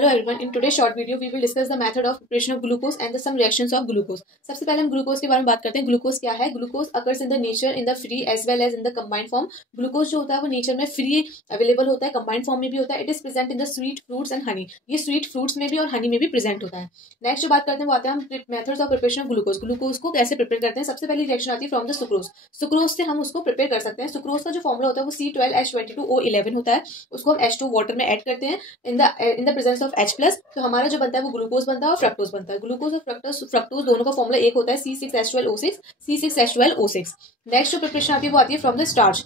Hello everyone. In today's short video, we will discuss the method of preparation of glucose and the some reactions of glucose. सबसे पहले हम glucose के बारे में बात करते हैं. ग्लूकोज क्या है? Glucose occurs in the nature in the free as well as in the combined form. Glucose जो होता है वो नेचर में फ्री अवेलेबल होता है, कंबाइंड फॉर्म में भी होता है. It is present in the sweet fruits and honey. ये स्वीट फ्रूट्स में भी और हनी में भी प्रेजेंट होता है. नेक्स्ट जो बात करते हैं वो आते हैं हम methods of preparation of glucose. Glucose को कैसे प्रिपेयर करते हैं? सबसे पहली रिएक्शन आती है फ्रॉम द सुक्रोज. सुक्रोज से हम उसको प्रिपेयर कर सकते हैं. सुक्रोज का जो फॉर्मुला होता है वो C12H22O11 होता है. उसको हम H2 वाटर में ऐड करते हैं in the presence of H+. तो हमारा जो बनता है वो ग्लूकोज बनता है और फ्रक्टोज बनता है. ग्लूकोज और फ्रक्टोज दोनों का फॉर्मुला एक होता है C6H12O6. नेक्स्ट जो प्रिपरेशन आती है वो आती है फ्रॉम द स्टार्च.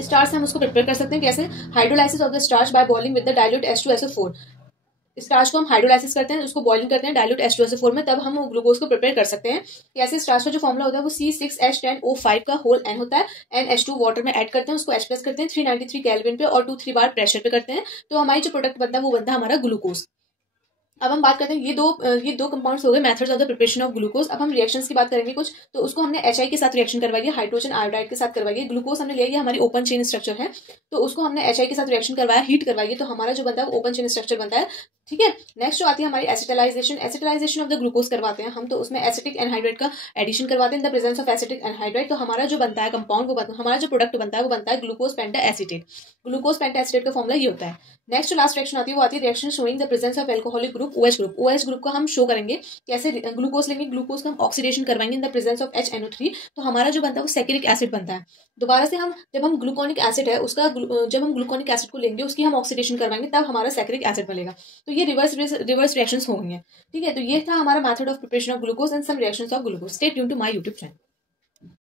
स्टार्च से हम उसको प्रिपेयर कर सकते हैं कैसे? Hydrolysis of the starch by boiling with the dilute H2SO4. Starch को हम हाइड्रोलाइसिस करते हैं, उसको बॉइलिंग करते हैं डाइल्यूट H2SO4 में, तब हम ग्लूकोज को प्रिपेयर कर सकते हैं. कैसे? स्टार्च का जो फॉर्मुला होता है वो C6H10O5 का होल N होता है. NH2 वाटर में ऐड करते हैं, उसको H+ करते हैं 393 केल्विन पे और 2-3 बार प्रेशर पे करते हैं. तो हमारी जो प्रोडक्ट बनता है वो बनता है हमारा ग्लूकोज. अब हम बात करते हैं ये दो कंपाउंड्स हो गए methods of the preparation of glucose. अब हम रिएक्शंस की बात करेंगे कुछ. तो उसको हमने HI के साथ रिएक्शन करवाई है, हाइड्रोजन आयोडाइड के साथ करवाई है. ग्लूकोज हमने लिया, ये हमारी ओपन चेन स्ट्रक्चर है, तो उसको हमने HI के साथ रिएक्शन करवाया, हीट करवाई, तो हमारा जो बनता है वो ओपन चेन स्ट्रक्चर बनता है. ठीक है. नेक्स्ट जो आती है हमारी एसिटाइलाइजेशन ऑफ द ग्लूकोज करवाते हैं हम. तो उसमें एसिटिक एनहाइड्राइड का एडिशन करवाते हैं in the presence of acetic anhydride. तो हमारा जो बनता है कंपाउंड हमारा जो प्रोडक्ट बनता है वो बनता है ग्लूकोज पेंटाएसिटेट. ग्लूकोज पेंटाएसिटेट का फॉर्मुला ये होता है. नेक्स्ट जो लास्ट रिएक्शन आती है वो आती है reaction showing the presence of alcoholic group OH group. OH group को हम शो करेंगे कैसे? ग्लूकोज लेंगे, ग्लूकोज का हम ऑक्सीडेशन करवाएंगे in the presence of HNO3. तो हमारा जो बनता है वो सैकेरिक एसिड बनता है. दोबारा से हम जब हम ग्लूकोनिक एसिड है उसका जब हम ग्लूकोनिक एसिड को लेंगे उसकी हम ऑक्सीडेशन करवाएंगे तब हमारा सैकेरिक एसिड बनेगा. तो ये रिवर्स रिएक्शंस होंगे. ठीक है. तो ये था हमारा method of preparation of glucose and some reactions of glucose. Stay tuned to my YouTube channel.